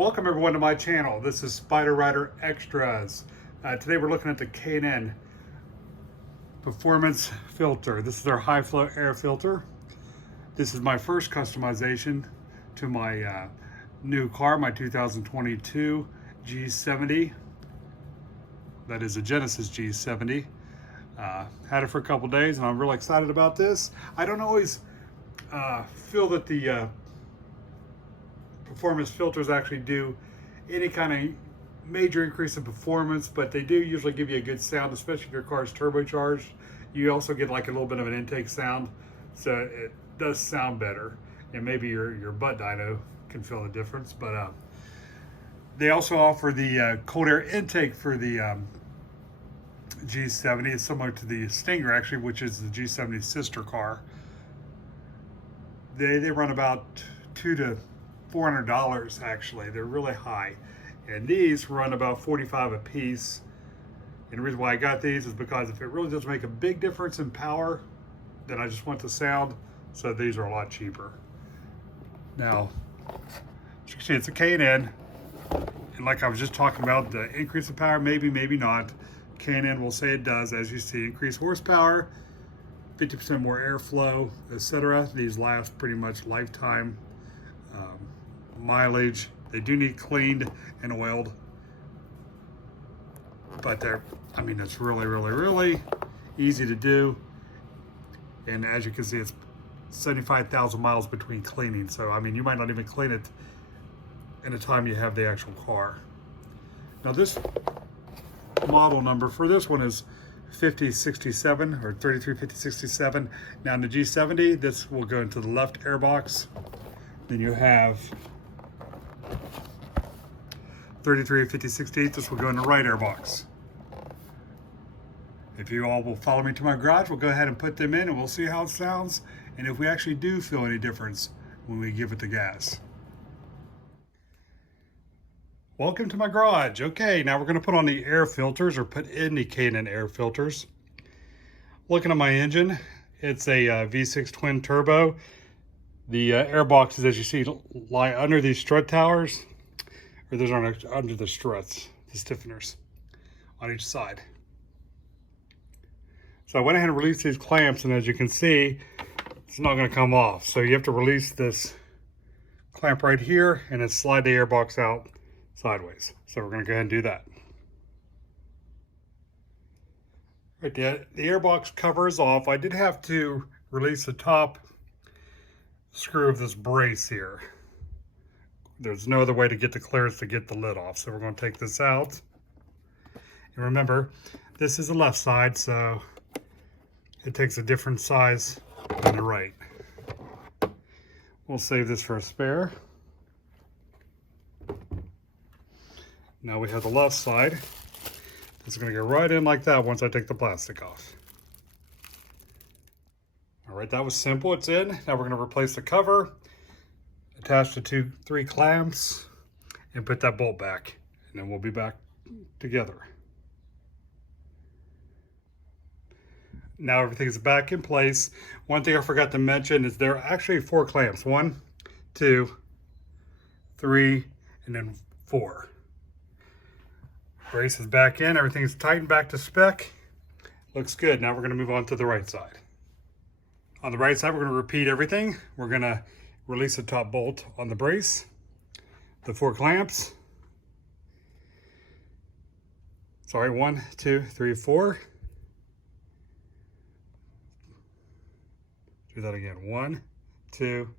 Welcome everyone to my channel. This is Spider Rider Extras. Today we're looking at the K&N Performance Filter. This is our high flow air filter. This is my first customization to my new car, my 2022 G70. That is a Genesis G70. Had it for a couple days and I'm really excited about this. I don't always feel that the performance filters actually do any kind of major increase in performance, but they do usually give you a good sound, especially if your car is turbocharged. You also get like a little bit of an intake sound, so it does sound better, and maybe your butt dyno can feel the difference. But they also offer the cold air intake for the G70. It's similar to the Stinger actually, which is the G70 sister car. They run about $200 to $400 actually. They're really high, and these run about $45 a piece. And the reason why I got these is because if it really does make a big difference in power, then I just want the sound, so these are a lot cheaper. Now, as you can see, it's a K&N, and like I was just talking about, the increase in power, maybe not. K&N will say it does, as you see, increase horsepower, 50% more airflow, etc. These last pretty much lifetime. Mileage, they do need cleaned and oiled, but it's really easy to do. And as you can see, it's 75,000 miles between cleaning, so you might not even clean it in the time you have the actual car. Now this model number for this one is 5067 or 335067. Now in the G70, this will go into the left air box. Then you have 335068, this will go in the right air box. If you all will follow me to my garage, we'll go ahead and put them in and we'll see how it sounds, and if we actually do feel any difference when we give it the gas. Welcome to my garage. Okay, now we're going to put on the air filters, or put in the K&N air filters. Looking at my engine, it's a V6 twin turbo. The air boxes, as you see, lie under these strut towers, or those are under the struts, the stiffeners on each side. So I went ahead and released these clamps, and as you can see, it's not going to come off. So you have to release this clamp right here and then slide the air box out sideways. So we're going to go ahead and do that. Right, the air box cover is off. I did have to release the top screw of this brace here. There's no other way to get the clearance to get the lid off, so we're going to take this out. And remember, this is the left side, so it takes a different size than the right. We'll save this for a spare. Now we have the left side. It's going to go right in like that once I take the plastic off. All right, that was simple. It's in. Now we're going to replace the cover, attach the 3 clamps, and put that bolt back, and then we'll be back together. Now everything's back in place. One thing I forgot to mention is there are actually 4 clamps. 1, 2, 3, and then 4. Brace is back in. Everything's tightened back to spec. Looks good. Now we're going to move on to the right side. On the right side, we're going to repeat everything. We're going to release the top bolt on the brace, the 4 clamps. Sorry, 1, 2, 3, 4. Do that again. 1, 2,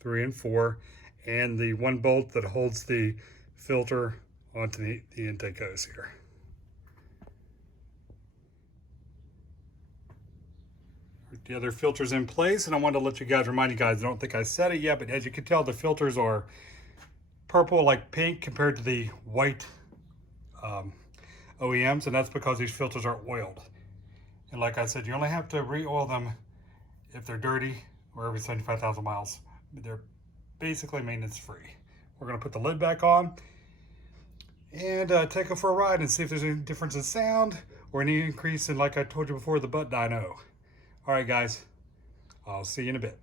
3, and 4. And the 1 bolt that holds the filter onto the intake hose here. The other filter's in place, and I wanted to let you guys, remind you guys, I don't think I said it yet, but as you can tell, the filters are purple, like pink, compared to the white OEMs, and that's because these filters are oiled. And like I said, you only have to re-oil them if they're dirty, or every 75,000 miles. They're basically maintenance free. We're going to put the lid back on and take it for a ride and see if there's any difference in sound or any increase in, like I told you before, the butt dyno. All right, guys, I'll see you in a bit.